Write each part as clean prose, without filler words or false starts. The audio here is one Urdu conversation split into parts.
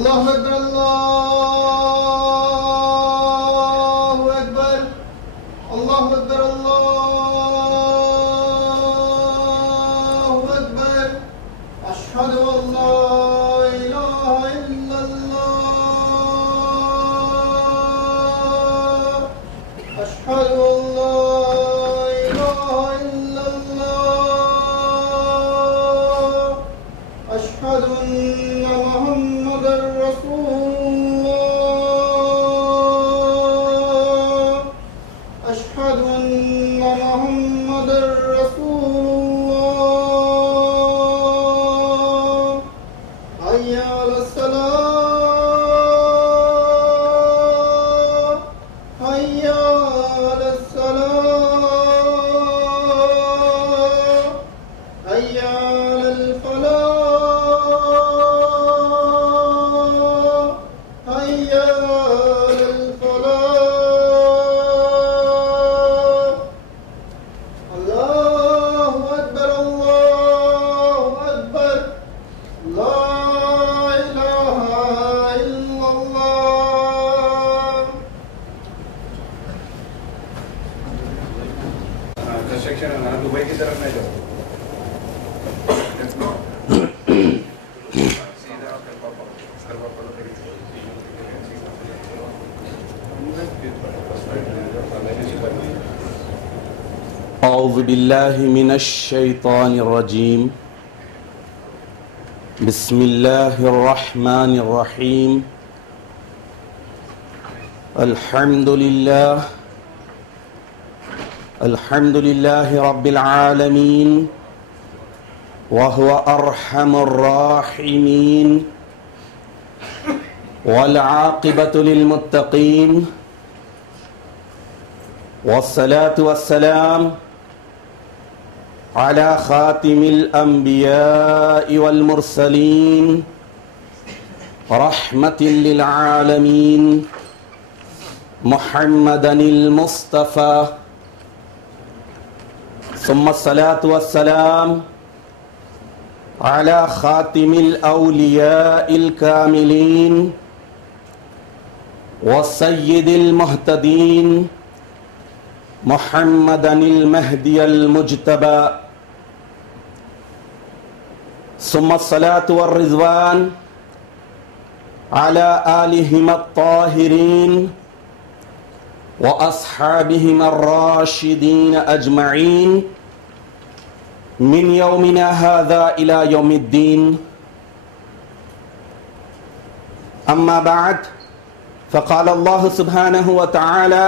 اللہ اکبر اللہ اکبر اللہ اکبر اللہ اکبر اشہد ان لا الہ الا اللہ اشہد ان لا الہ الا اللہ اشہد ان محمد رسول اللہ اشہد ان محمد رسول اللہ حی علی الصلاۃ حی علی الصلاۃ حی علی الفلاح حی علی الفلاح اللہ اکبر لا الہ الا اللہ. کنسٹرکشن ہے نا دبئی کی طرف نہیں جاؤ اعوذ باللہ من الشیطان الرجیم بسم اللہ الرحمن الرحیم الحمد للہ رب العالمین وهو ارحم الراحمین والعاقبۃ للمتقین والصلاة والسلام على خاتم الأنبياء والمرسلين رحمة للعالمين محمدا المصطفى ثم الصلاة والسلام على خاتم الأولياء الكاملين والسيد المهتدين محمدا المهدي المجتبى ثم الصلاة والرضوان على آلهم الطاهرين وأصحابهم الراشدين أجمعين من يومنا هذا إلى يوم الدين. أما بعد فقال الله سبحانه وتعالى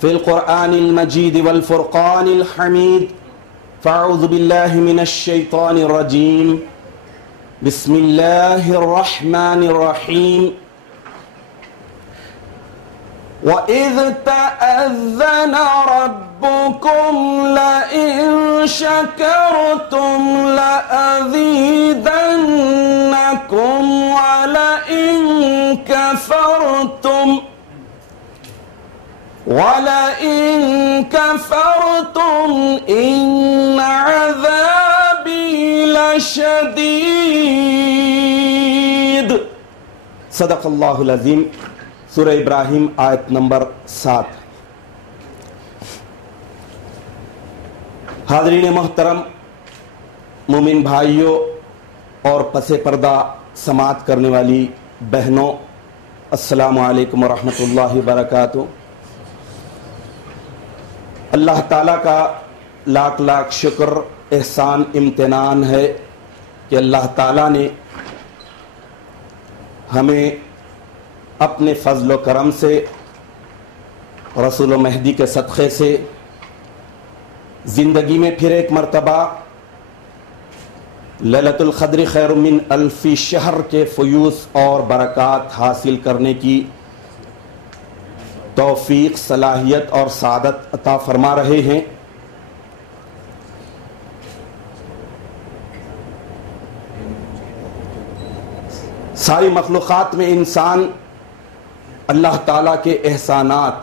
في القرآن المجيد والفرقان الحميد فأعوذ بالله من الشيطان الرجيم بسم الله الرحمن الرحيم وَإِذْ تَأَذَّنَ رَبُّكُمْ لَئِن شَكَرْتُمْ لَأَزِيدَنَّكُمْ وَلَئِن كَفَرْتُمْ إِنَّ عَذَابِي لَشَدِيدٌ. صدق اللہ العظیم. سورہ ابراہیم آیت نمبر 7. حاضرین محترم، مومن بھائیوں اور پس پردہ سماعت کرنے والی بہنوں، السلام علیکم ورحمۃ اللہ وبرکاتہ. اللہ تعالیٰ کا لاکھ لاکھ شکر، احسان، امتنان ہے کہ اللہ تعالیٰ نے ہمیں اپنے فضل و کرم سے، رسول و مہدی کے صدقے سے زندگی میں پھر ایک مرتبہ لیلۃ القدر خیر من الف شہر کے فیوز اور برکات حاصل کرنے کی توفیق، صلاحیت اور سعادت عطا فرما رہے ہیں. ساری مخلوقات میں انسان اللہ تعالیٰ کے احسانات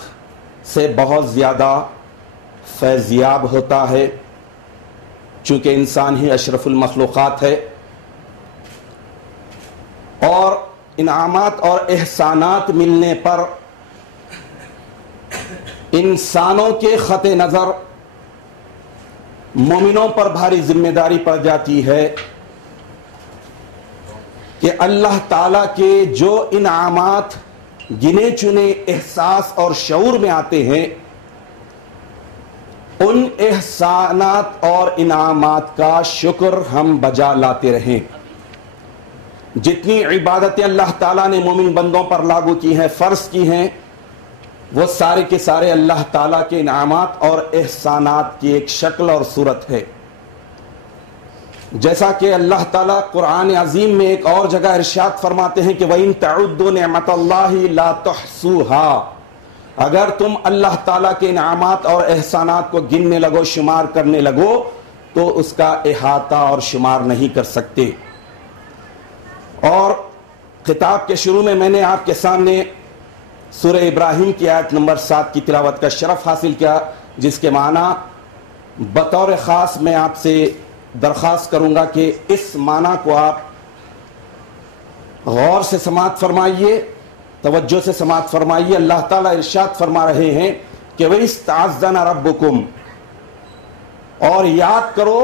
سے بہت زیادہ فیضیاب ہوتا ہے، چونکہ انسان ہی اشرف المخلوقات ہے. اور انعامات اور احسانات ملنے پر انسانوں کے خط نظر مومنوں پر بھاری ذمہ داری پڑ جاتی ہے کہ اللہ تعالیٰ کے جو انعامات گنے چنے احساس اور شعور میں آتے ہیں ان احسانات اور انعامات کا شکر ہم بجا لاتے رہیں. جتنی عبادتیں اللہ تعالیٰ نے مومن بندوں پر لاگو کی ہیں، فرض کی ہیں، وہ سارے کے سارے اللہ تعالیٰ کے انعامات اور احسانات کی ایک شکل اور صورت ہے. جیسا کہ اللہ تعالیٰ قرآن عظیم میں ایک اور جگہ ارشاد فرماتے ہیں کہ وَإِن تَعُدُّوا نِعْمَةَ اللَّهِ لَا تُحْصُوهَا، اگر تم اللہ تعالیٰ کے انعامات اور احسانات کو گننے لگو، شمار کرنے لگو تو اس کا احاطہ اور شمار نہیں کر سکتے. اور خطاب کے شروع میں میں نے آپ کے سامنے سورہ ابراہیم کی آیت نمبر 7 کی تلاوت کا شرف حاصل کیا، جس کے معنی بطور خاص میں آپ سے درخواست کروں گا کہ اس معنی کو آپ غور سے سماعت فرمائیے، توجہ سے سماعت فرمائیے. اللہ تعالیٰ ارشاد فرما رہے ہیں کہ وَإِسْتَعَذَّنَ رَبُّكُمْ، اور یاد کرو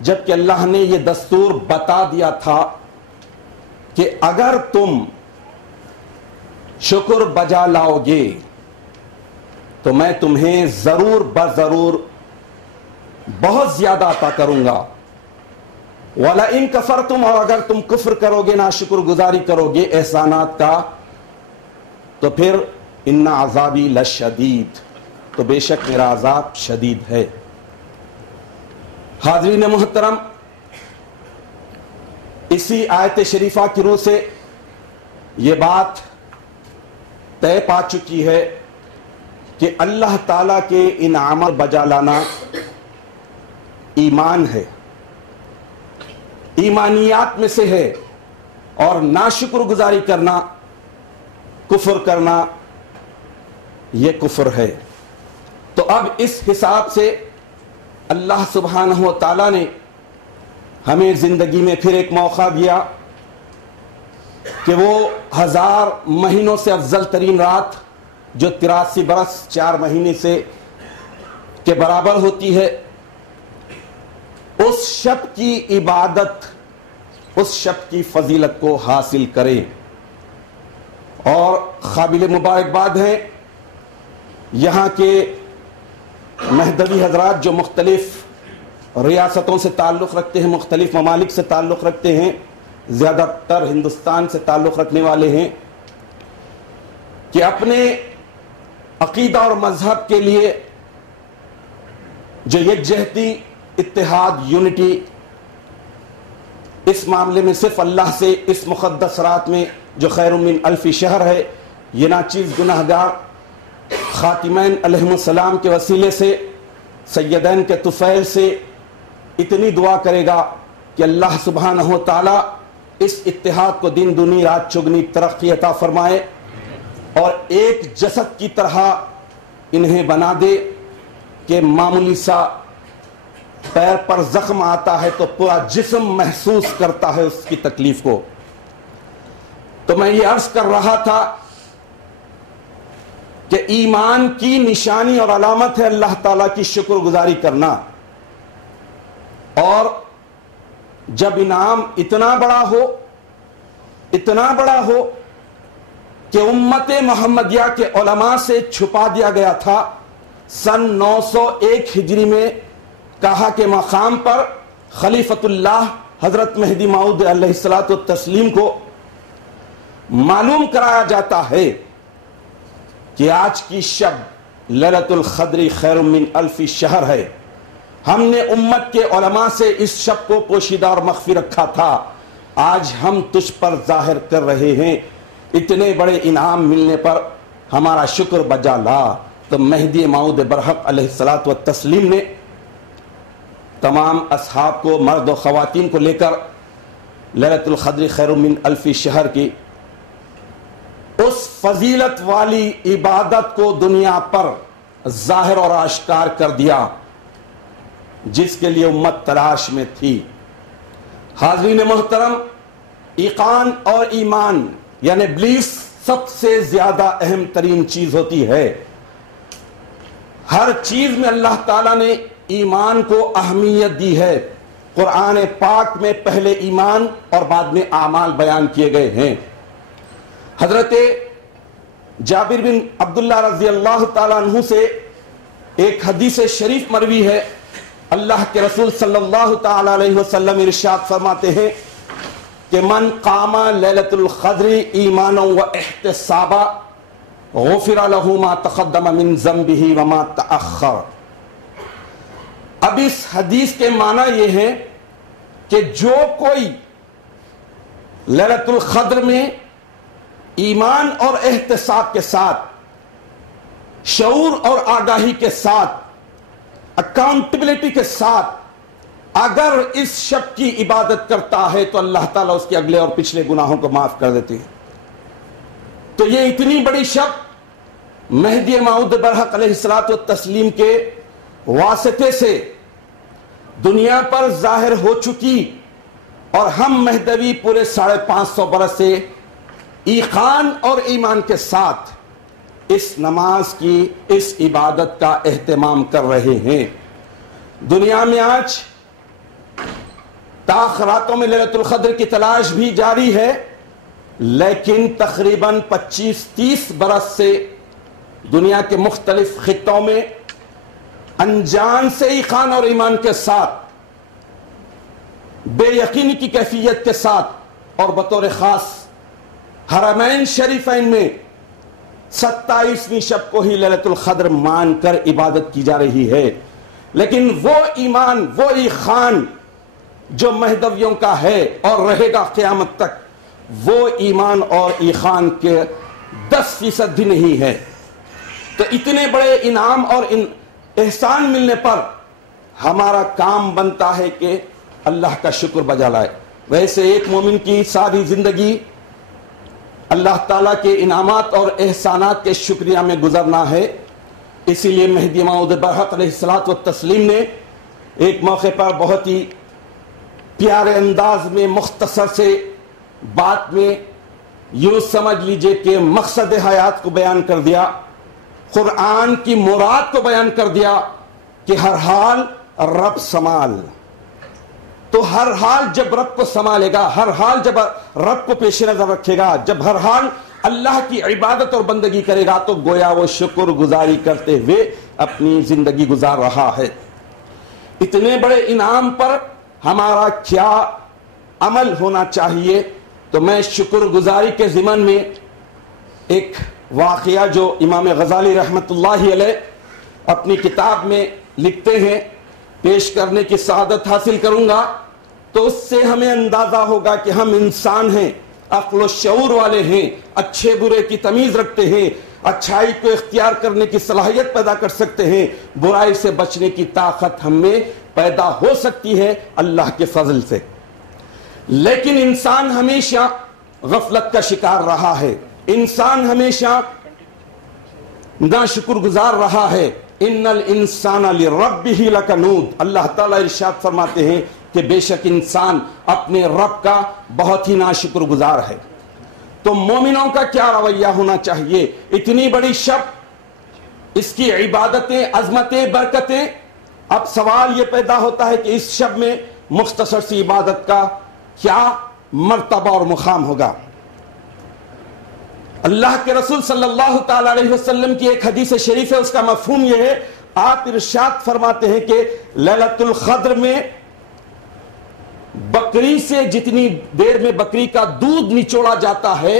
جب کہ اللہ نے یہ دستور بتا دیا تھا کہ اگر تم شکر بجا لاؤ گے تو میں تمہیں ضرور بضرور بہت زیادہ عطا کروں گا. وَلَئِن كَفَرْتُمْ، اور اگر تم کفر کرو گے، ناشکر گزاری کرو گے احسانات کا، تو پھر ان عذابی لشدید، تو بے شک میرا عذاب شدید ہے. حاضرین محترم، اسی آیت شریفہ کی روح سے یہ بات طے پا چکی ہے کہ اللہ تعالیٰ کے انعامات بجا لانا ایمان ہے، ایمانیات میں سے ہے، اور ناشکر گزاری کرنا، کفر کرنا، یہ کفر ہے. تو اب اس حساب سے اللہ سبحانہ و تعالیٰ نے ہمیں زندگی میں پھر ایک موقع دیا کہ وہ 1000 مہینوں سے افضل ترین رات جو 83 برس 4 مہینے سے کے برابر ہوتی ہے، اس شب کی عبادت، اس شب کی فضیلت کو حاصل کریں. اور قابل مبارکباد ہیں یہاں کے مہدوی حضرات جو مختلف ریاستوں سے تعلق رکھتے ہیں، مختلف ممالک سے تعلق رکھتے ہیں، زیادہ تر ہندوستان سے تعلق رکھنے والے ہیں، کہ اپنے عقیدہ اور مذہب کے لیے جو یکجہتی، اتحاد، یونٹی، اس معاملے میں صرف اللہ سے اس مقدس رات میں جو خیر من الف شہر ہے، یہ ناچیز گناہگار خاتمین علیہ السلام کے وسیلے سے، سیدین کے طفیل سے اتنی دعا کرے گا کہ اللہ سبحانہ و تعالی اس اتحاد کو دن دنی رات چگنی ترقی عطا فرمائے، اور ایک جسد کی طرح انہیں بنا دے کہ معمولی سا پیر پر زخم آتا ہے تو پورا جسم محسوس کرتا ہے اس کی تکلیف کو. تو میں یہ عرض کر رہا تھا کہ ایمان کی نشانی اور علامت ہے اللہ تعالیٰ کی شکر گزاری کرنا. اور جب انعام اتنا بڑا ہو کہ امت محمدیہ کے علماء سے چھپا دیا گیا تھا، سن 901 ہجری میں کہا کہ مقام پر خلیفۃ اللہ حضرت مہدی موعود علیہ الصلوۃ والتسلیم کو معلوم کرایا جاتا ہے کہ آج کی شب لیلۃ القدر خیر من الف شہر ہے. ہم نے امت کے علماء سے اس شب کو پوشیدہ اور مخفی رکھا تھا، آج ہم تجھ پر ظاہر کر رہے ہیں. اتنے بڑے انعام ملنے پر ہمارا شکر بجا لا. تو مہدی موعود برحق علیہ الصلوۃ والتسلیم نے تمام اصحاب کو، مرد و خواتین کو لے کر لیلۃ القدر خیر من الف شہر کی اس فضیلت والی عبادت کو دنیا پر ظاہر اور آشکار کر دیا جس کے لیے امت تلاش میں تھی. حاضرین محترم، ایقان اور ایمان یعنی بلیف سب سے زیادہ اہم ترین چیز ہوتی ہے. ہر چیز میں اللہ تعالیٰ نے ایمان کو اہمیت دی ہے. قرآن پاک میں پہلے ایمان اور بعد میں اعمال بیان کیے گئے ہیں. حضرت جابر بن عبداللہ رضی اللہ تعالیٰ عنہ سے ایک حدیث شریف مروی ہے. اللہ کے رسول صلی اللہ تعالیٰ علیہ وسلم ارشاد فرماتے ہیں کہ من قام لیلۃ القدر ایمانا و احتسابا غفر له ما تقدم من ذنبه وما تأخر. اب اس حدیث کے معنی یہ ہے کہ جو کوئی لیلۃ القدر میں ایمان اور احتساب کے ساتھ، شعور اور آگاہی کے ساتھ، اکاؤنٹیبلٹی کے ساتھ اگر اس شب کی عبادت کرتا ہے تو اللہ تعالیٰ اس کے اگلے اور پچھلے گناہوں کو معاف کر دیتے ہیں. تو یہ اتنی بڑی شب مہدی موعود برحق علیہ الصلوۃ والتسلیم کے واسطے سے دنیا پر ظاہر ہو چکی، اور ہم مہدوی پورے 550 برس سے ایقان اور ایمان کے ساتھ اس نماز کی، اس عبادت کا اہتمام کر رہے ہیں. دنیا میں آج تاخراتوں میں لیلۃ القدر کی تلاش بھی جاری ہے، لیکن تقریباً 25-30 برس سے دنیا کے مختلف خطوں میں انجان سے ایقان اور ایمان کے ساتھ، بے یقینی کی کیفیت کے ساتھ، اور بطور خاص حرمین شریفین میں 27ویں شب کو ہی لیلۃ القدر مان کر عبادت کی جا رہی ہے. لیکن وہ ایمان، وہ ایقان جو مہدویوں کا ہے اور رہے گا قیامت تک، وہ ایمان اور ایقان کے 10% بھی نہیں ہے. تو اتنے بڑے انعام اور احسان ملنے پر ہمارا کام بنتا ہے کہ اللہ کا شکر بجا لائے. ویسے ایک مومن کی ساری زندگی اللہ تعالیٰ کے انعامات اور احسانات کے شکریہ میں گزرنا ہے. اسی لیے مہدی موعود برحق علیہ الصلوۃ والتسلیم نے ایک موقع پر بہت ہی پیارے انداز میں مختصر سے بات میں یوں سمجھ لیجئے کہ مقصد حیات کو بیان کر دیا، قرآن کی مراد کو بیان کر دیا کہ ہر حال رب سنبھال. تو ہر حال جب رب کو سنبھالے گا، ہر حال جب رب کو پیش نظر رکھے گا، جب ہر حال اللہ کی عبادت اور بندگی کرے گا، تو گویا وہ شکر گزاری کرتے ہوئے اپنی زندگی گزار رہا ہے. اتنے بڑے انعام پر ہمارا کیا عمل ہونا چاہیے؟ تو میں شکر گزاری کے ضمن میں ایک واقعہ جو امام غزالی رحمت اللہ علیہ اپنی کتاب میں لکھتے ہیں پیش کرنے کی سعادت حاصل کروں گا. تو اس سے ہمیں اندازہ ہوگا کہ ہم انسان ہیں، عقل و شعور والے ہیں، اچھے برے کی تمیز رکھتے ہیں، اچھائی کو اختیار کرنے کی صلاحیت پیدا کر سکتے ہیں، برائی سے بچنے کی طاقت ہم میں پیدا ہو سکتی ہے اللہ کے فضل سے. لیکن انسان ہمیشہ غفلت کا شکار رہا ہے، انسان ہمیشہ ناشکر گزار رہا ہے. ان الانسان لربہ لکنود. اللہ تعالیٰ ارشاد فرماتے ہیں کہ بے شک انسان اپنے رب کا بہت ہی ناشکر گزار ہے. تو مومنوں کا کیا رویہ ہونا چاہیے؟ اتنی بڑی شب، اس کی عبادتیں، عظمتیں، برکتیں. اب سوال یہ پیدا ہوتا ہے کہ اس شب میں مختصر سی عبادت کا کیا مرتبہ اور مقام ہوگا؟ اللہ کے رسول صلی اللہ تعالی علیہ وسلم کی ایک حدیث شریف ہے، اس کا مفہوم یہ ہے، آپ ارشاد فرماتے ہیں کہ لیلۃ القدر میں بکری سے جتنی دیر میں بکری کا دودھ نچوڑا جاتا ہے،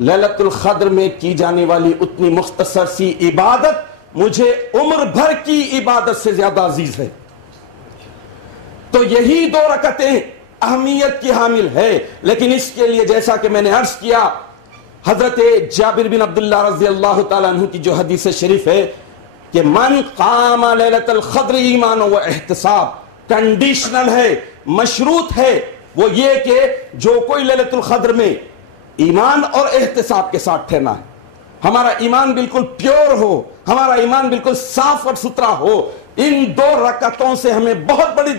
لیلۃ القدر میں کی جانے والی اتنی مختصر سی عبادت مجھے عمر بھر کی عبادت سے زیادہ عزیز ہے. تو یہی 2 رکعتیں اہمیت کی حامل ہے. لیکن اس کے لیے جیسا کہ میں نے عرض کیا، حضرت جابر بن عبداللہ رضی اللہ تعالیٰ عنہ کی جو حدیث شریف ہے کہ من قام لیلۃ القدر ایمان و احتساب، کنڈیشنل ہے، مشروط ہے. وہ یہ کہ جو کوئی لیلۃ القدر میں ایمان اور احتساب کے ساتھ ٹھہرنا ہے، ہمارا ایمان بالکل پیور ہو، ہمارا ایمان بالکل صاف اور ستھرا ہو، ان 2 رکعتوں سے ہمیں بہت بڑی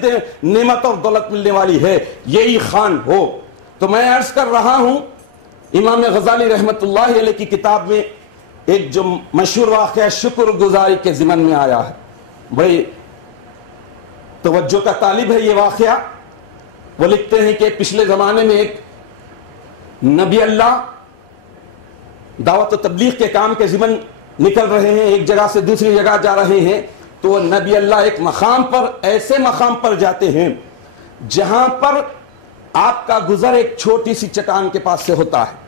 نعمت اور دولت ملنے والی ہے، یہی خان ہو. تو میں عرض کر رہا ہوں امام غزالی رحمت اللہ علیہ کی کتاب میں ایک جو مشہور واقعہ شکر گزاری کے ضمن میں آیا ہے، بڑی توجہ کا طالب ہے یہ واقعہ۔ وہ لکھتے ہیں کہ پچھلے زمانے میں ایک نبی اللہ دعوت و تبلیغ کے کام کے ضمن نکل رہے ہیں، ایک جگہ سے دوسری جگہ جا رہے ہیں، تو وہ نبی اللہ ایک مقام پر، ایسے مقام پر جاتے ہیں جہاں پر آپ کا گزر ایک چھوٹی سی چٹان کے پاس سے ہوتا ہے۔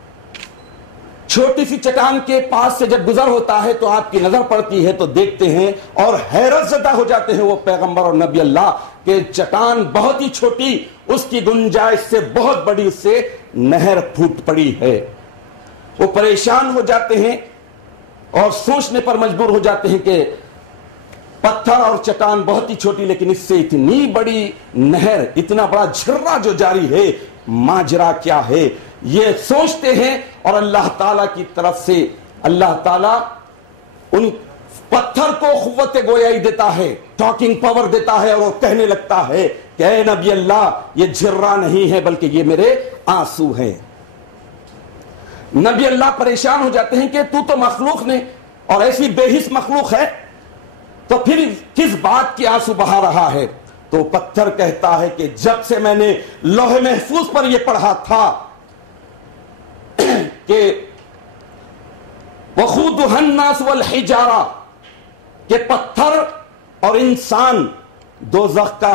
چھوٹی سی چٹان کے پاس سے جب گزر ہوتا ہے تو آپ کی نظر پڑتی ہے تو دیکھتے ہیں اور حیرت زدہ ہو جاتے ہیں وہ پیغمبر اور نبی اللہ کہ چٹان بہت ہی چھوٹی، اس کی گنجائش سے بہت بڑی اس سے نہر پھوٹ پڑی ہے۔ وہ پریشان ہو جاتے ہیں اور سوچنے پر مجبور ہو جاتے ہیں کہ پتھر اور چٹان بہت ہی چھوٹی، لیکن اس سے اتنی بڑی نہر، اتنا بڑا جھرنا جو جاری ہے، ماجرا کیا ہے، یہ سوچتے ہیں۔ اور اللہ تعالیٰ کی طرف سے اللہ تعالیٰ ان پتھر کو قوت گویائی دیتا ہے، ٹاکنگ پاور دیتا ہے، اور وہ کہنے لگتا ہے کہ اے نبی اللہ یہ جھرنا نہیں ہے بلکہ یہ میرے آنسو ہیں۔ نبی اللہ پریشان ہو جاتے ہیں کہ تو مخلوق نے اور ایسی بے حس مخلوق ہے تو پھر کس بات کی آنسو بہا رہا ہے؟ تو پتھر کہتا ہے کہ جب سے میں نے لوح محفوظ پر یہ پڑھا تھا کہ وَخُودُهَا النَّاسُ وَالْحِجَارَةُ کہ پتھر اور انسان دوزخ کا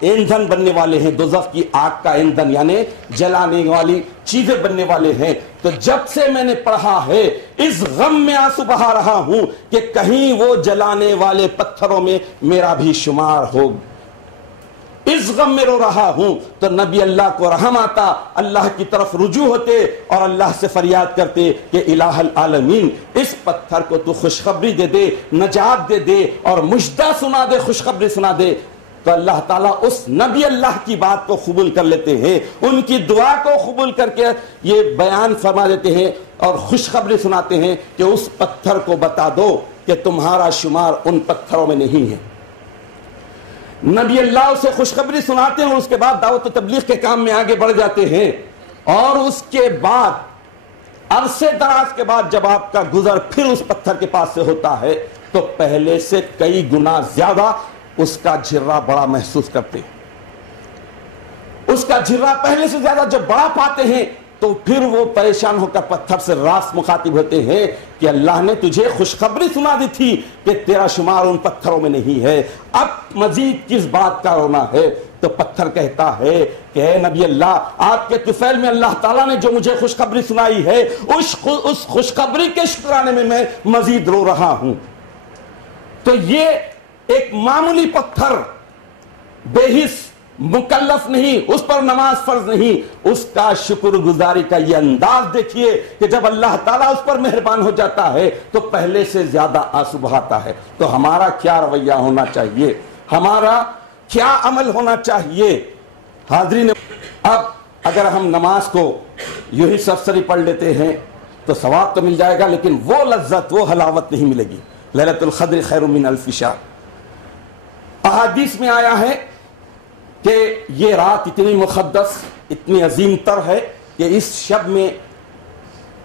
ایندھن بننے والے ہیں، دوزخ کی آگ کا ایندھن یعنی جلانے والی چیزیں بننے والے ہیں، تو جب سے میں نے پڑھا ہے اس غم میں آنسو بہا رہا ہوں کہ کہیں وہ جلانے والے پتھروں میں میرا بھی شمار ہو، اس غم میں رو رہا ہوں۔ تو نبی اللہ کو رحم آتا، اللہ کی طرف رجوع ہوتے اور اللہ سے فریاد کرتے کہ الہ العالمین اس پتھر کو تو خوشخبری دے دے، نجات دے دے اور مژدہ سنا دے، خوشخبری سنا دے۔ تو اللہ تعالیٰ اس نبی اللہ کی بات کو قبول کر لیتے ہیں، ان کی دعا کو قبول کر کے یہ بیان فرما دیتے ہیں اور خوشخبری سناتے ہیں کہ اس پتھر کو بتا دو کہ تمہارا شمار ان پتھروں میں نہیں ہے۔ نبی اللہ اسے خوشخبری سناتے ہیں اور اس کے بعد دعوت و تبلیغ کے کام میں آگے بڑھ جاتے ہیں، اور اس کے بعد عرصے دراز کے بعد جب آپ کا گزر پھر اس پتھر کے پاس سے ہوتا ہے تو پہلے سے کئی گنا زیادہ اس کا جھرا بڑا محسوس کرتے ہیں۔ اس کا جھرا پہلے سے زیادہ جب بڑا پاتے ہیں تو پھر وہ پریشان ہو کر پتھر سے راست مخاطب ہوتے ہیں کہ اللہ نے تجھے خوشخبری سنا دی تھی کہ تیرا شمار ان پتھروں میں نہیں ہے، اب مزید کس بات کا رونا ہے؟ تو پتھر کہتا ہے کہ اے نبی اللہ آپ کے طفیل میں اللہ تعالیٰ نے جو مجھے خوشخبری سنائی ہے اس خوشخبری کے شکرانے میں مزید رو رہا ہوں۔ تو یہ ایک معمولی پتھر، بے حس، مکلف نہیں، اس پر نماز فرض نہیں، اس کا شکر گزاری کا یہ انداز دیکھیے کہ جب اللہ تعالیٰ اس پر مہربان ہو جاتا ہے تو پہلے سے زیادہ آنسو بہاتا ہے۔ تو ہمارا کیا رویہ ہونا چاہیے، ہمارا کیا عمل ہونا چاہیے؟ حاضرین، اب اگر ہم نماز کو یوں ہی سرسری پڑھ لیتے ہیں تو ثواب تو مل جائے گا، لیکن وہ لذت، وہ حلاوت نہیں ملے گی۔ لیلۃ القدر خیر من الف شہر، احادیث میں آیا ہے کہ یہ رات اتنی مقدس، اتنی عظیم تر ہے کہ اس شب میں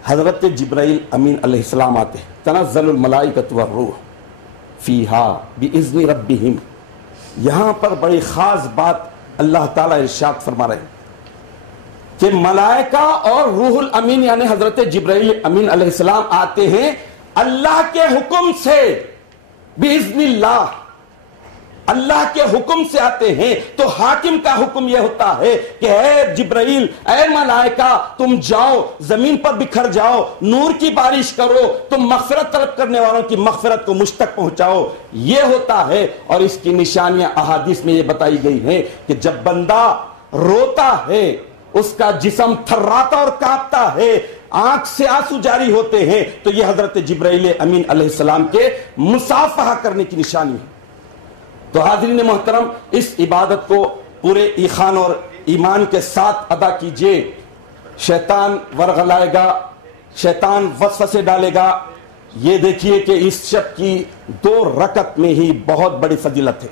حضرت جبرائیل امین علیہ السلام آتے ہیں، تنزل الملائکۃ والروح فیہا باذن ربہم۔ یہاں پر بڑی خاص بات اللہ تعالیٰ ارشاد فرما رہے ہیں کہ ملائکہ اور روح الامین یعنی حضرت جبرائیل امین علیہ السلام آتے ہیں اللہ کے حکم سے، باذن اللہ، اللہ کے حکم سے آتے ہیں۔ تو حاکم کا حکم یہ ہوتا ہے کہ اے جبرائیل، اے ملائکہ، تم جاؤ زمین پر بکھر جاؤ، نور کی بارش کرو، تم مغفرت طلب کرنے والوں کی مغفرت کو مجھ تک پہنچاؤ، یہ ہوتا ہے۔ اور اس کی نشانیاں احادیث میں یہ بتائی گئی ہیں کہ جب بندہ روتا ہے، اس کا جسم تھراتا اور کانپتا ہے، آنکھ سے آنسو جاری ہوتے ہیں، تو یہ حضرت جبرائیل امین علیہ السلام کے مصافحہ کرنے کی نشانی ہے۔ تو حاضرین محترم، اس عبادت کو پورے ایخان اور ایمان کے ساتھ ادا کیجئے۔ شیطان ورغلائے گا، شیطان وسوسے ڈالے گا۔ یہ دیکھیے کہ اس شب کی 2 رکعت میں ہی بہت بڑی فضیلت ہے۔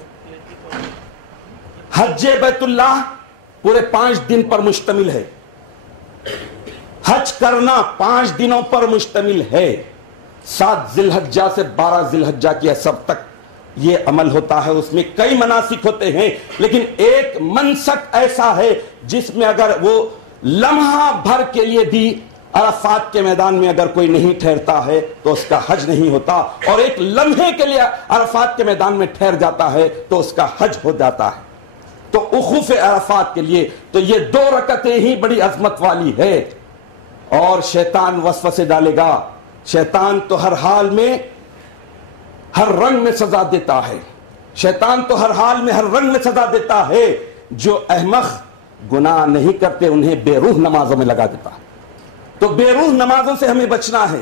حج بیت اللہ پورے 5 دن پر مشتمل ہے۔ حج کرنا 5 دنوں پر مشتمل ہے، 7 ذی الحجہ سے 12 ذی الحجہ کی اثر تک یہ عمل ہوتا ہے، اس میں کئی مناسک ہوتے ہیں، لیکن ایک منسک ایسا ہے جس میں اگر وہ لمحہ بھر کے لیے بھی عرفات کے میدان میں اگر کوئی نہیں ٹھہرتا ہے تو اس کا حج نہیں ہوتا، اور ایک لمحے کے لیے عرفات کے میدان میں ٹھہر جاتا ہے تو اس کا حج ہو جاتا ہے۔ تو وقوف عرفات کے لیے تو یہ 2 رکعتیں ہی بڑی عظمت والی ہے، اور شیطان وسوسے ڈالے گا۔ شیطان تو ہر حال میں ہر رنگ میں سزا دیتا ہے، شیطان تو ہر حال میں ہر رنگ میں سزا دیتا ہے۔ جو احمق گناہ نہیں کرتے انہیں بے روح نمازوں میں لگا دیتا ہے۔ تو بے روح نمازوں سے ہمیں بچنا ہے،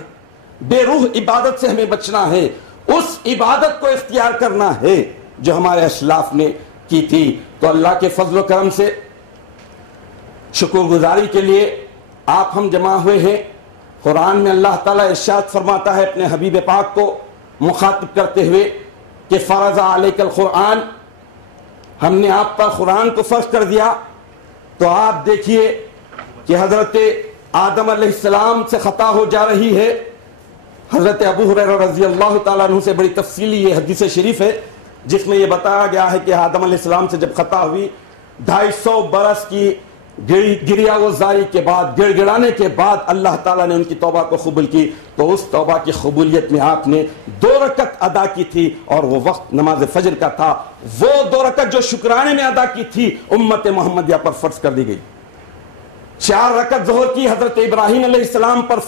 بے روح عبادت سے ہمیں بچنا ہے، اس عبادت کو اختیار کرنا ہے جو ہمارے اسلاف نے کی تھی۔ تو اللہ کے فضل و کرم سے شکر گزاری کے لیے آپ ہم جمع ہوئے ہیں۔ قرآن میں اللہ تعالیٰ ارشاد فرماتا ہے اپنے حبیب پاک کو مخاطب کرتے ہوئے کہ فرض علیک القرآن، ہم نے آپ پر قرآن کو فرض کر دیا۔ تو آپ دیکھیے کہ حضرت آدم علیہ السلام سے خطا ہو جا رہی ہے۔ حضرت ابو ہریرہ رضی اللہ تعالیٰ عنہ سے بڑی تفصیلی یہ حدیث شریف ہے جس میں یہ بتایا گیا ہے کہ آدم علیہ السلام سے جب خطا ہوئی 250 برس کی گریا گزاری کے بعد، گڑ گڑانے کے بعد اللہ تعالیٰ نے ان کی توبہ کو قبول کی۔ تو اس توبہ کی قبولیت میں آپ نے 2 رکعت ادا کی تھی، اور وہ وقت نماز فجر کا تھا۔ وہ 2 رکعت جو شکرانے میں ادا کی تھی امت محمدیہ پر فرض کر دی گئی۔ 4 رکعت ظہر کی حضرت ابراہیم علیہ السلام پر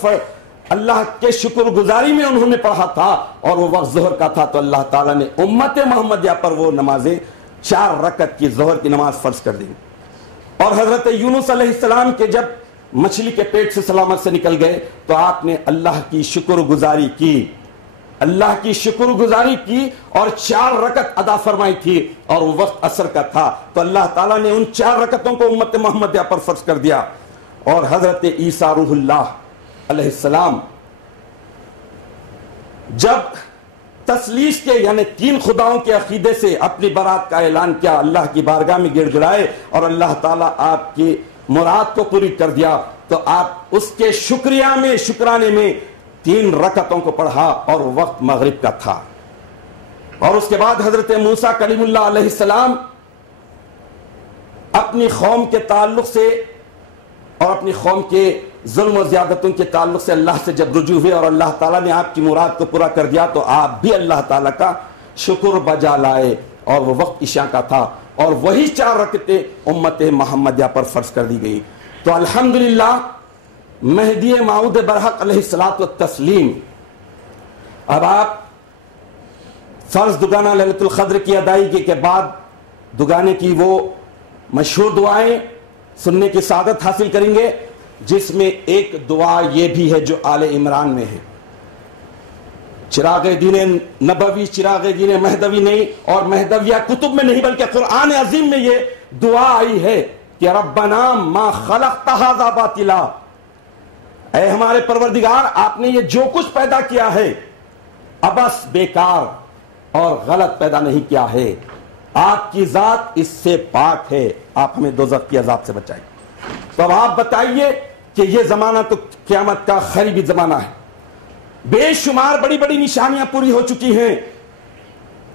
اللہ کے شکر گزاری میں انہوں نے پڑھا تھا، اور وہ وقت ظہر کا تھا، تو اللہ تعالیٰ نے امت محمدیہ پر وہ نمازیں 4 رکعت کی ظہر کی نماز فرض کر دی۔ اور حضرت یونس علیہ السلام کے جب مچھلی کے پیٹ سے سلامت سے نکل گئے تو آپ نے اللہ کی شکر گزاری کی، اللہ کی شکر گزاری کی، اور 4 رکعت ادا فرمائی تھی، اور وہ وقت عصر کا تھا۔ تو اللہ تعالیٰ نے ان 4 رکعتوں کو امت محمدیہ پر فرض کر دیا۔ اور حضرت عیسیٰ روح اللہ علیہ السلام جب تثلیث کے یعنی 3 خداؤں کے عقیدے سے اپنی برات کا اعلان کیا، اللہ کی بارگاہ میں گڑ گڑائے، اور اللہ تعالیٰ آپ کی مراد کو پوری کر دیا، تو آپ اس کے شکرانے میں 3 رکعتوں کو پڑھا، اور وقت مغرب کا تھا۔ اور اس کے بعد حضرت موسیٰ کلیم اللہ علیہ السلام اپنی قوم کے تعلق سے اور اپنی قوم کے ظلم و زیادتوں کے تعلق سے اللہ سے جب رجوع ہوئے اور اللہ تعالیٰ نے آپ کی مراد کو پورا کر دیا، تو آپ بھی اللہ تعالیٰ کا شکر بجا لائے، اور وہ وقت عشاء کا تھا، اور وہی 4 رکعتیں امت محمدیہ پر فرض کر دی گئی۔ تو الحمدللہ مہدی موعود برحق علیہ الصلاۃ والتسلیم، اب آپ فرض دگانہ لیلۃ القدر کی ادائیگی کے بعد دگانے کی وہ مشہور دعائیں سننے کی سعادت حاصل کریں گے، جس میں ایک دعا یہ بھی ہے جو آل عمران میں ہے۔ چراغ دین نبوی، چراغ دین مہدوی نہیں، اور مہدویہ کتب میں نہیں بلکہ قرآن عظیم میں یہ دعا آئی ہے کہ ربنا ما خلقت ھذا باطلا، اے ہمارے پروردگار آپ نے یہ جو کچھ پیدا کیا ہے ابس بیکار اور غلط پیدا نہیں کیا ہے، آپ کی ذات اس سے پاک ہے، آپ ہمیں دوزخ کی عذاب سے بچائیں۔ تو اب آپ بتائیے کہ یہ زمانہ تو قیامت کا قریبی زمانہ ہے، بے شمار بڑی بڑی نشانیاں پوری ہو چکی ہیں،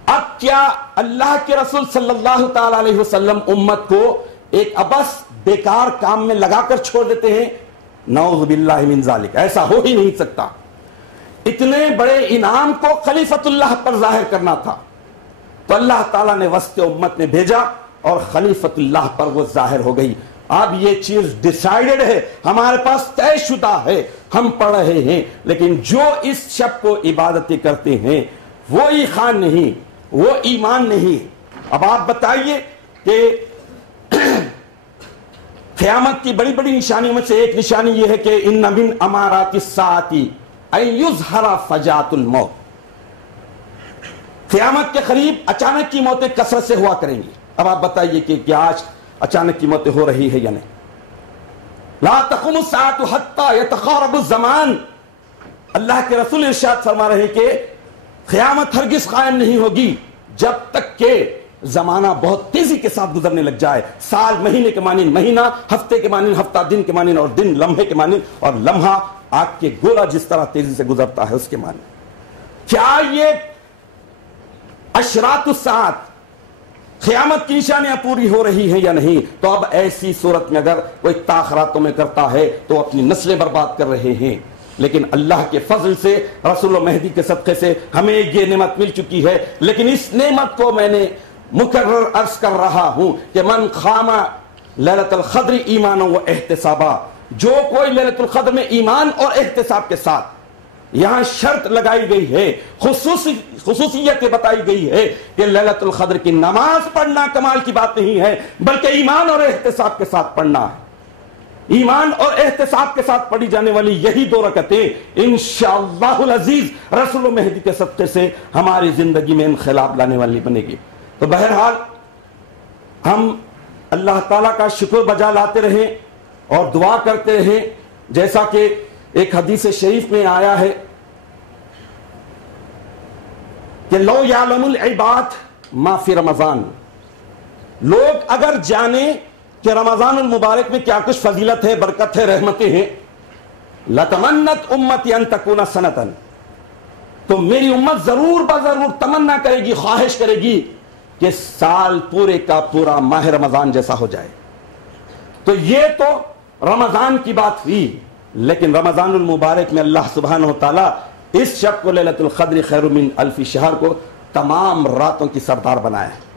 اب کیا اللہ کے رسول صلی اللہ تعالی علیہ وسلم امت کو ایک ابس بیکار کام میں لگا کر چھوڑ دیتے ہیں؟ نعوذ باللہ من ذالک، ایسا ہو ہی نہیں سکتا۔ اتنے بڑے انعام کو خلیفۃ اللہ پر ظاہر کرنا تھا، تو اللہ تعالیٰ نے وسط امت میں بھیجا اور خلیفۃ اللہ پر وہ ظاہر ہو گئی۔ اب یہ چیز ڈیسائیڈڈ ہے، ہمارے پاس طے شدہ ہے، ہم پڑھ رہے ہیں، لیکن جو اس شب کو عبادتیں کرتے ہیں وہ ایمان نہیں، وہ ایمان نہیں۔ اب آپ بتائیے کہ قیامت کی بڑی بڑی نشانیوں میں سے ایک نشانی یہ ہے کہ ان من امارات الساعۃ ان یظہر فجاۃ الموت، قیامت کے قریب اچانک کی موتیں کثرت سے ہوا کریں گی۔ اب آپ بتائیے کہ کیا آج اچانک کی موتیں ہو رہی ہے یا نہیں؟ لا تقوم الساعۃ حتی یتقارب الزمان، اللہ کے رسول ارشاد فرما رہے ہیں کہ قیامت ہرگز قائم نہیں ہوگی جب تک کہ زمانہ بہت تیزی کے ساتھ گزرنے لگ جائے، سال مہینے کے مانند مہینہ، ہفتے کے مانند ہفتہ، دن کے مانند اور دن لمحے کے مانند، اور لمحہ آگ کے گولا جس طرح تیزی سے گزرتا ہے اس کے مانند۔ کیا یہ اشراط الساعت، قیامت کی نشانیاں پوری ہو رہی ہیں یا نہیں؟ تو اب ایسی صورت میں اگر کوئی تاخراتوں میں کرتا ہے تو اپنی نسلیں برباد کر رہے ہیں، لیکن اللہ کے فضل سے، رسول و مہدی کے صدقے سے ہمیں یہ نعمت مل چکی ہے۔ لیکن اس نعمت کو میں نے مکرر عرض کر رہا ہوں کہ من خام لیلۃ القدر ایمانا و احتسابا، جو کوئی لیلۃ القدر میں ایمان اور احتساب کے ساتھ، یہاں شرط لگائی گئی ہے، خصوصیت بتائی گئی ہے کہ لیلۃ القدر کی نماز پڑھنا کمال کی بات نہیں ہے، بلکہ ایمان اور احتساب کے ساتھ پڑھنا ہے۔ ایمان اور احتساب کے ساتھ پڑھی جانے والی یہی 2 رکعتیں انشاءاللہ العزیز رسول و مہدی کے صدقے سے ہماری زندگی میں انقلاب لانے والی بنے گی۔ تو بہرحال ہم اللہ تعالیٰ کا شکر بجا لاتے رہیں اور دعا کرتے رہیں، جیسا کہ ایک حدیث شریف میں آیا ہے کہ لو یعلم العباد ما فی رمضان، لوگ اگر جانیں کہ رمضان المبارک میں کیا کچھ فضیلت ہے، برکت ہے، رحمتیں ہیں، لتمنت امتی ان تکون سنتا، تو میری امت ضرور بضرور تمنا کرے گی، خواہش کرے گی کہ سال پورے کا پورا ماہ رمضان جیسا ہو جائے۔ تو یہ تو رمضان کی بات ہوئی، لیکن رمضان المبارک میں اللہ سبحانہ و تعالیٰ اس شب کو لیلۃ القدر خیر من الف شہر کو تمام راتوں کی سردار بنایا ہے۔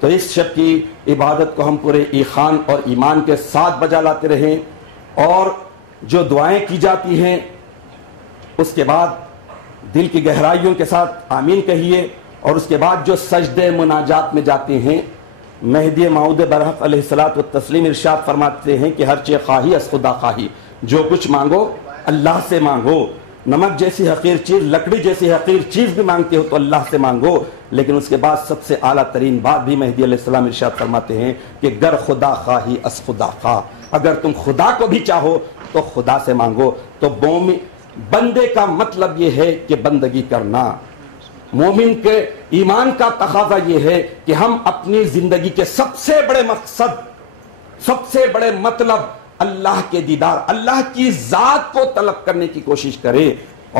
تو اس شب کی عبادت کو ہم پورے ایقان اور ایمان کے ساتھ بجا لاتے رہیں، اور جو دعائیں کی جاتی ہیں اس کے بعد دل کی گہرائیوں کے ساتھ آمین کہیے، اور اس کے بعد جو سجدے مناجات میں جاتے ہیں، مہدی موعود برحق علیہ الصلوۃ والتسلیم ارشاد فرماتے ہیں کہ ہر چیز خواہی از خدا خواہی، جو کچھ مانگو اللہ سے مانگو، نمک جیسی حقیر چیز، لکڑی جیسی حقیر چیز بھی مانگتے ہو تو اللہ سے مانگو، لیکن اس کے بعد سب سے اعلیٰ ترین بات بھی مہدی علیہ السلام ارشاد فرماتے ہیں کہ گر خدا خواہی از خدا خواہ، اگر تم خدا کو بھی چاہو تو خدا سے مانگو۔ تو بندے کا مطلب یہ ہے کہ بندگی کرنا، مومن کے ایمان کا تقاضا یہ ہے کہ ہم اپنی زندگی کے سب سے بڑے مقصد، سب سے بڑے مطلب اللہ کے دیدار، اللہ کی ذات کو طلب کرنے کی کوشش کریں،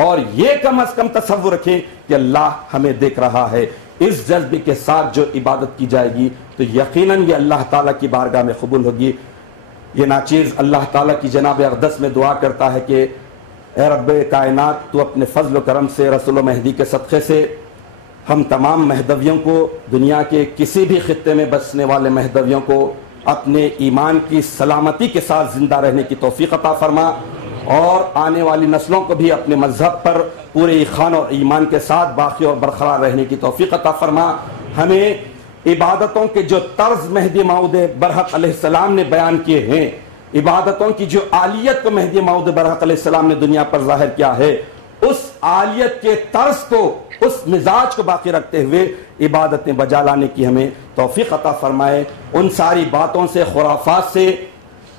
اور یہ کم از کم تصور رکھیں کہ اللہ ہمیں دیکھ رہا ہے۔ اس جذبے کے ساتھ جو عبادت کی جائے گی تو یقیناً یہ اللہ تعالیٰ کی بارگاہ میں قبول ہوگی۔ یہ ناچیز اللہ تعالیٰ کی جناب اقدس میں دعا کرتا ہے کہ اے رب کائنات، تو اپنے فضل و کرم سے، رسول و مہدی کے صدقے سے ہم تمام مہدویوں کو، دنیا کے کسی بھی خطے میں بسنے والے مہدویوں کو اپنے ایمان کی سلامتی کے ساتھ زندہ رہنے کی توفیق عطا فرما، اور آنے والی نسلوں کو بھی اپنے مذہب پر پورے ایقان اور ایمان کے ساتھ باقی اور برقرار رہنے کی توفیق عطا فرما۔ ہمیں عبادتوں کے جو طرز مہدی موعود برحق علیہ السلام نے بیان کیے ہیں، عبادتوں کی جو عالیت کو مہدی موعود برحق علیہ السلام نے دنیا پر ظاہر کیا ہے، اس عالیت کے طرز کو، اس مزاج کو باقی رکھتے ہوئے عبادتیں بجا لانے کی ہمیں توفیق عطا فرمائے۔ ان ساری باتوں سے، خرافات سے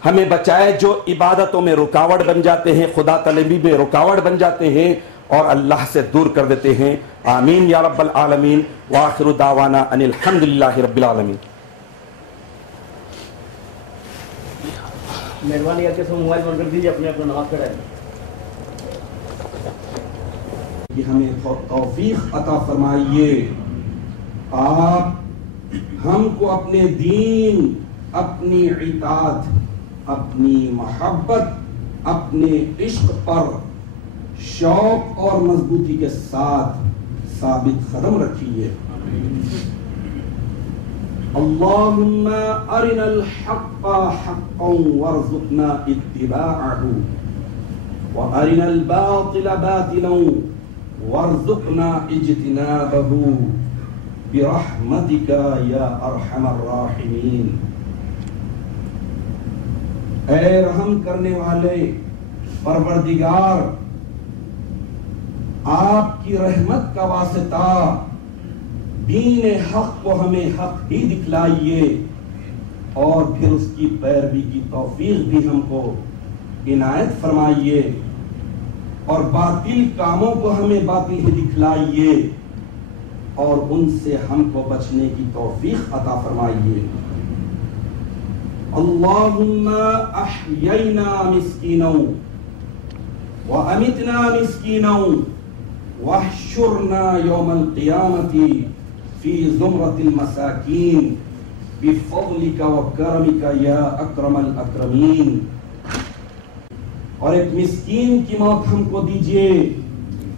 ہمیں بچائے جو عبادتوں میں رکاوٹ بن جاتے ہیں، خدا طلبی میں رکاوٹ بن جاتے ہیں اور اللہ سے دور کر دیتے ہیں۔ آمین یا رب العالمین، وآخر دعوانا ان الحمدللہ رب العالمین۔ مہربانی کر کے سب موبائل بند کر دیجیے، اپنے اپنا نماز پڑھائیں۔ کہ ہمیں توفیق عطا فرمائیے، آپ ہم کو اپنے دین، اپنی اطاعت، اپنی محبت، اپنے عشق پر شوق اور مضبوطی کے ساتھ ثابت قدم رکھیے۔ اللہم ارنا الحق حقا وارزقنا اتباعہ، وارنا الباطل باطلا وارزقنا اجتنابہ برحمتک یا ارحم الراحمین۔ اے رحم کرنے والے پروردگار، آپ کی رحمت کا واسطہ دین حق کو ہمیں حق ہی دکھلائیے، اور پھر اس کی پیروی کی توفیق بھی ہم کو عنایت فرمائیے، اور باطل کاموں کو ہمیں باطل ہی دکھلائیے، اور ان سے ہم کو بچنے کی توفیق عطا فرمائیے۔ اللہم احیینا مسکینا وامتنا مسکینا واحشرنا یوم القیامت فی زمرۃ المساکین بفضلک وکرمک یا اکرم الاکرمین۔ اور ایک مسکین کی موت ہم کو دیجئے،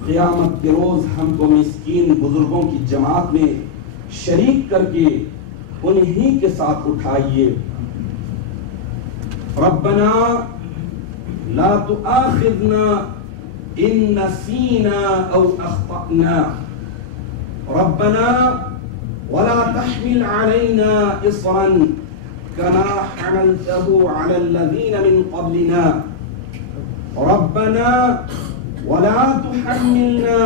قیامت کے روز ہم کو مسکین بزرگوں کی جماعت میں شریک کر کے انہی کے ساتھ اٹھائیے۔ ربنا لا تؤاخذنا ان نسینا او اخطأنا ربنا ولا تحمل علينا اصرا كما حملته على الذين من قبلنا ربنا ولا تحملنا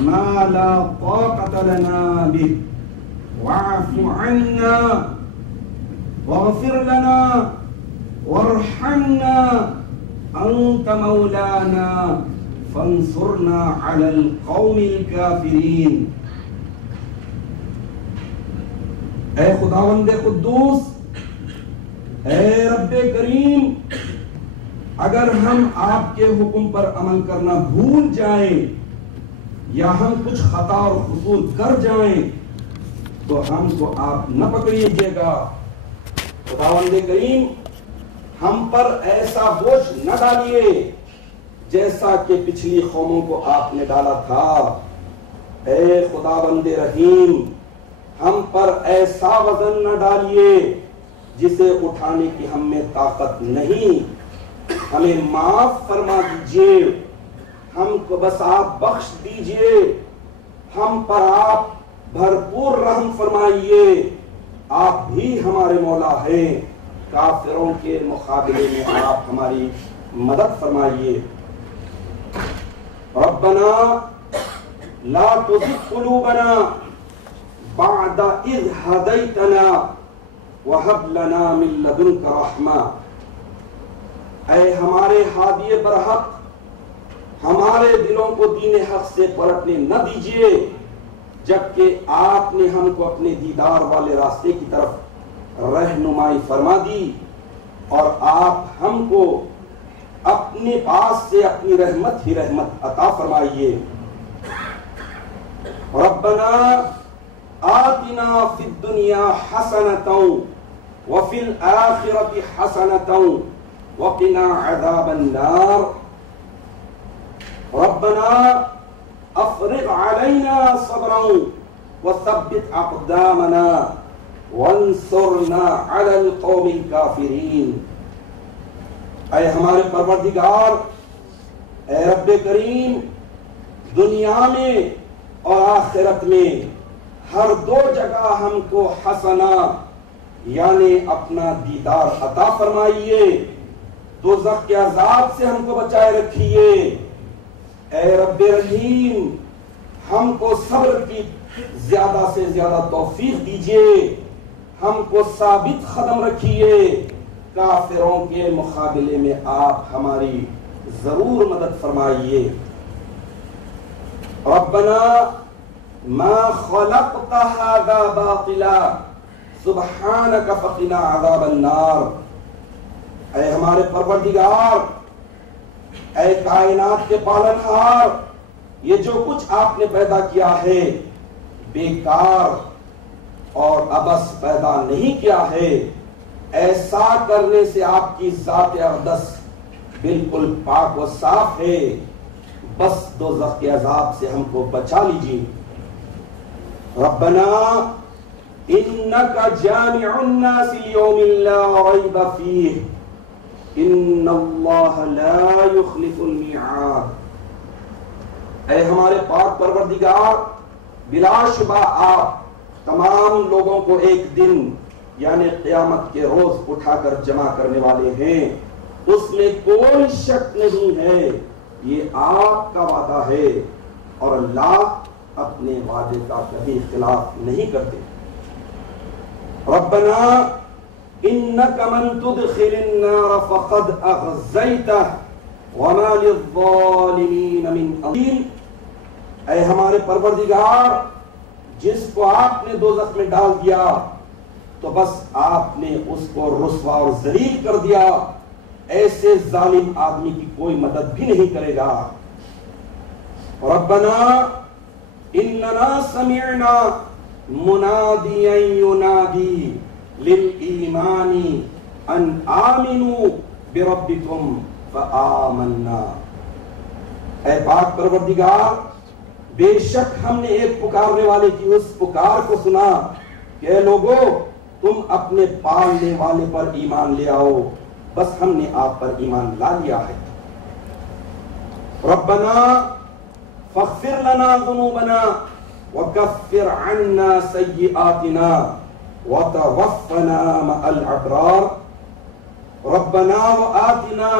ما لا طاقة لنا به واعف عنا واغفر لنا وارحمنا أنت مولانا فانصرنا على القوم الكافرين۔ اے خداوند قدوس، اے رب کریم، اگر ہم آپ کے حکم پر عمل کرنا بھول جائیں یا ہم کچھ خطا اور قصور کر جائیں تو ہم کو آپ نہ پکڑیے گا۔ خداوند کریم، ہم پر ایسا بوجھ نہ ڈالیے جیسا کہ پچھلی قوموں کو آپ نے ڈالا تھا۔ اے خداوند رحیم، ہم پر ایسا وزن نہ ڈالیے جسے اٹھانے کی ہم میں طاقت نہیں۔ ہمیں معاف فرما دیجئے، ہم کو بس آپ بخش دیجئے، ہم پر آپ بھرپور رحم فرمائیے۔ آپ بھی ہمارے مولا ہیں، کافروں کے مقابلے میں آپ ہماری مدد فرمائیے۔ ربنا لا تزغ قلوبنا بعد اذ ہدیتنا وہب لنا من لدنک رحمہ۔ اے ہمارے ہادی برحق، ہمارے دلوں کو دین حق سے پلٹنے نہ دیجیے جبکہ آپ نے ہم کو اپنے دیدار والے راستے کی طرف رہنمائی فرما دی، اور آپ ہم کو اپنے پاس سے اپنی رحمت ہی رحمت عطا فرمائیے۔ ربنا آتنا فی الدنیا حسنۃ وفی الآخرۃ حسنۃ وقنا عذاب النار۔ ربنا افرغ علينا صبرا وثبت اقدامنا وانصرنا على القوم الكافرين۔ اے ہمارے پروردگار، اے رب کریم، دنیا میں اور آخرت میں ہر دو جگہ ہم کو حسنہ یعنی اپنا دیدار عطا فرمائیے، دوزخ کے عذاب سے ہم کو بچائے رکھیے۔ اے رب رحیم، ہم کو صبر کی زیادہ سے زیادہ توفیق دیجئے، ہم کو ثابت قدم رکھیے، کافروں کے مقابلے میں آپ ہماری ضرور مدد فرمائیے۔ ربنا ما خلقت هذا باطلا سبحانك فقنا عذاب النار۔ اے ہمارے پروردگار، اے کائنات کے پالنہار، یہ جو کچھ آپ نے پیدا کیا ہے بیکار اور ابس پیدا نہیں کیا ہے۔ ایسا کرنے سے آپ کی ذات اقدس بالکل پاک و صاف ہے، بس دوزخ کے عذاب سے ہم کو بچا لیجیے۔ ربنا انك جامع الناس ليوم لا ريب فيه ان اللہ لا يخلف المیعاد۔ اے ہمارے پاک پروردگار، بلا شبہ آپ تمام لوگوں کو ایک دن یعنی قیامت کے روز اٹھا کر جمع کرنے والے ہیں، اس میں کوئی شک نہیں ہے، یہ آپ کا وعدہ ہے اور اللہ اپنے وعدے کا کبھی خلاف نہیں کرتے۔ ربنا انك من تدخل النار فقد اخزيته وما للظالمين من انصار۔ اے ہمارے پروردگار، جس کو آپ نے دوزخ میں ڈال دیا تو بس آپ نے اس کو رسوا اور ذلیل کر دیا، ایسے ظالم آدمی کی کوئی مدد بھی نہیں کرے گا۔ ربنا اننا سمعنا منادیا ینادی للایمان ان آمنوا بربکم فآمنا۔ اے پاک پروردگار، بے شک ہم نے ایک پکارنے والے کی اس پکار کو سنا کہ اے لوگو تم اپنے پالنے والے پر ایمان لے آؤ، بس ہم نے آپ پر ایمان لا لیا ہے۔ ربنا فاغفر لنا ذنوبنا وکفر عنا سیئاتنا وتوفنا مع الابرار ربنا وآتنا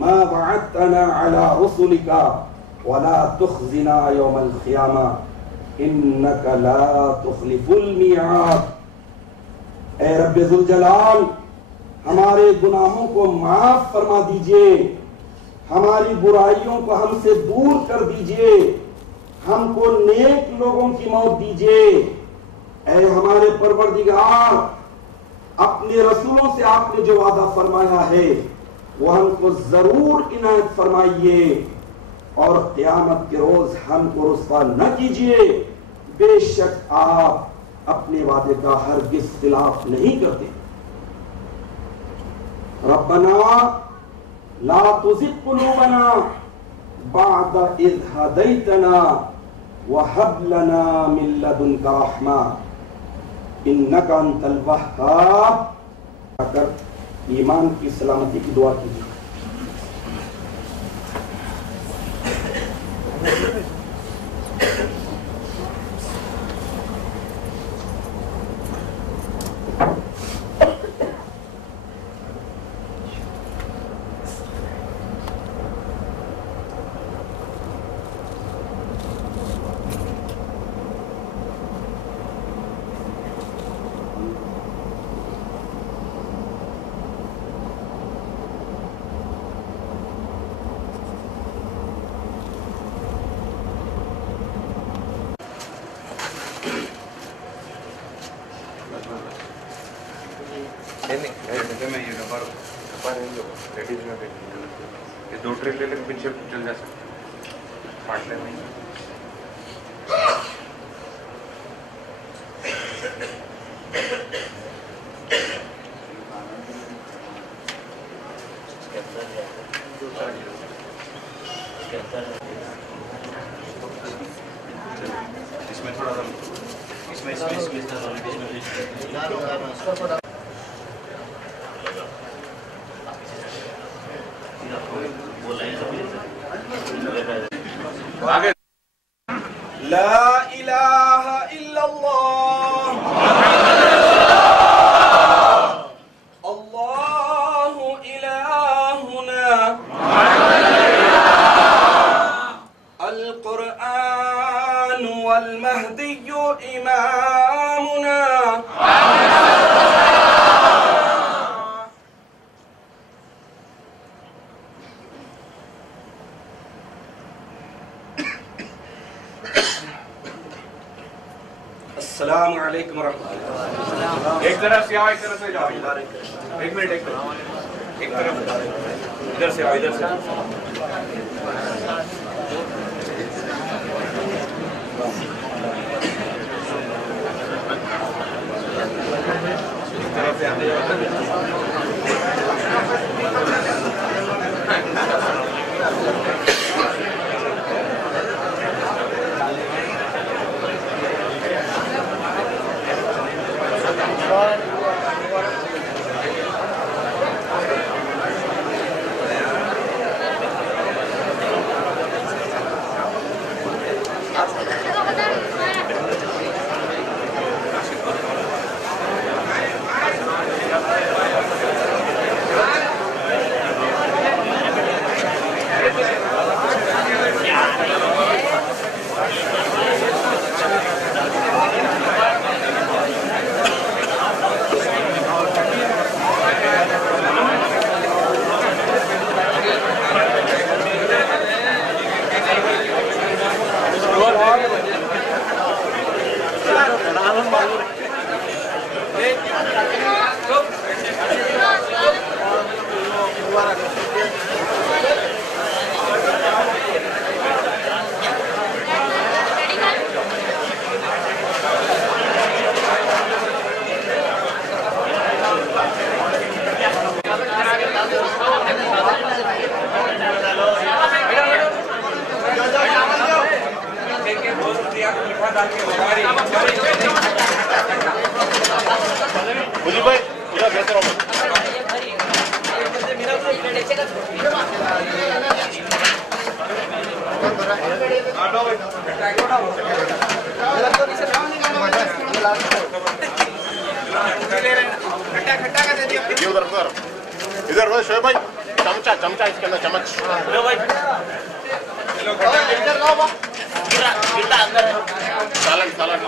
ما وعدتنا على رسلك ولا تخزنا يوم القيامة انك لا تخلف الميعاد۔ اے رب ذوالجلال، ہمارے گناہوں کو معاف فرما دیجئے، ہماری برائیوں کو ہم سے دور کر دیجئے، ہم کو نیک لوگوں کی موت دیجئے۔ اے ہمارے پروردگار، اپنے رسولوں سے آپ نے جو وعدہ فرمایا ہے وہ ہم کو ضرور عنایت فرمائیے، اور قیامت کے روز ہم کو رسوا نہ کیجئے، بے شک آپ اپنے وعدے کا ہرگز خلاف نہیں کرتے۔ ربنا لا تزغ قلوبنا بعد اذ هديتنا وهب لنا من لدنك رحمة انك انت الوهاب۔ اگر ایمان کی سلامتی کی دعا کیجیے۔ یہ 2 ٹرے لے لے کے پیچھے چل جا سکتے، پھاٹنے نہیں۔ اس میں تھوڑا سا لا الہ الا اللہ اللہ الہنا القرآن والمہدی امامنا۔ السلام علیکم ورحمۃ اللہ۔ ایک طرف سے آؤ، ایک طرف سے جاؤ۔ ایک منٹ ایک طرف ادھر سے آؤ، ادھر سے ادھر شعیب بھائی چمچہ چمچہ اس کے اندر چمچ سالن سالن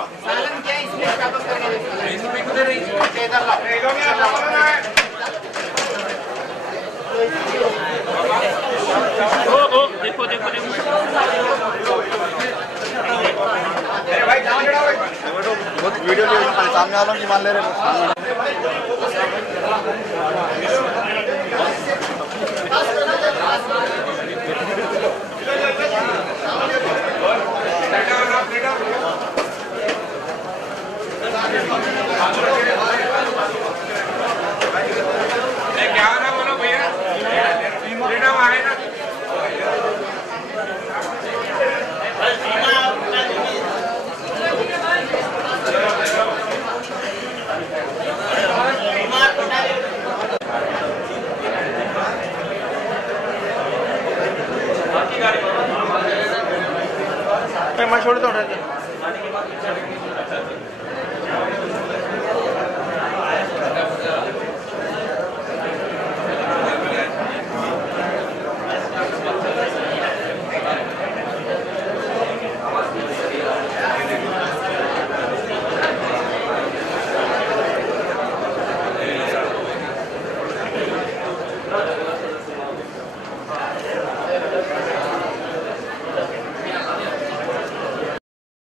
دیکھو دیکھو دیکھو ویڈیو سامنے والوں کی مان لے رہے کیا نا بولو بھیا فریڈم آئے نا میں چھوڑ دوں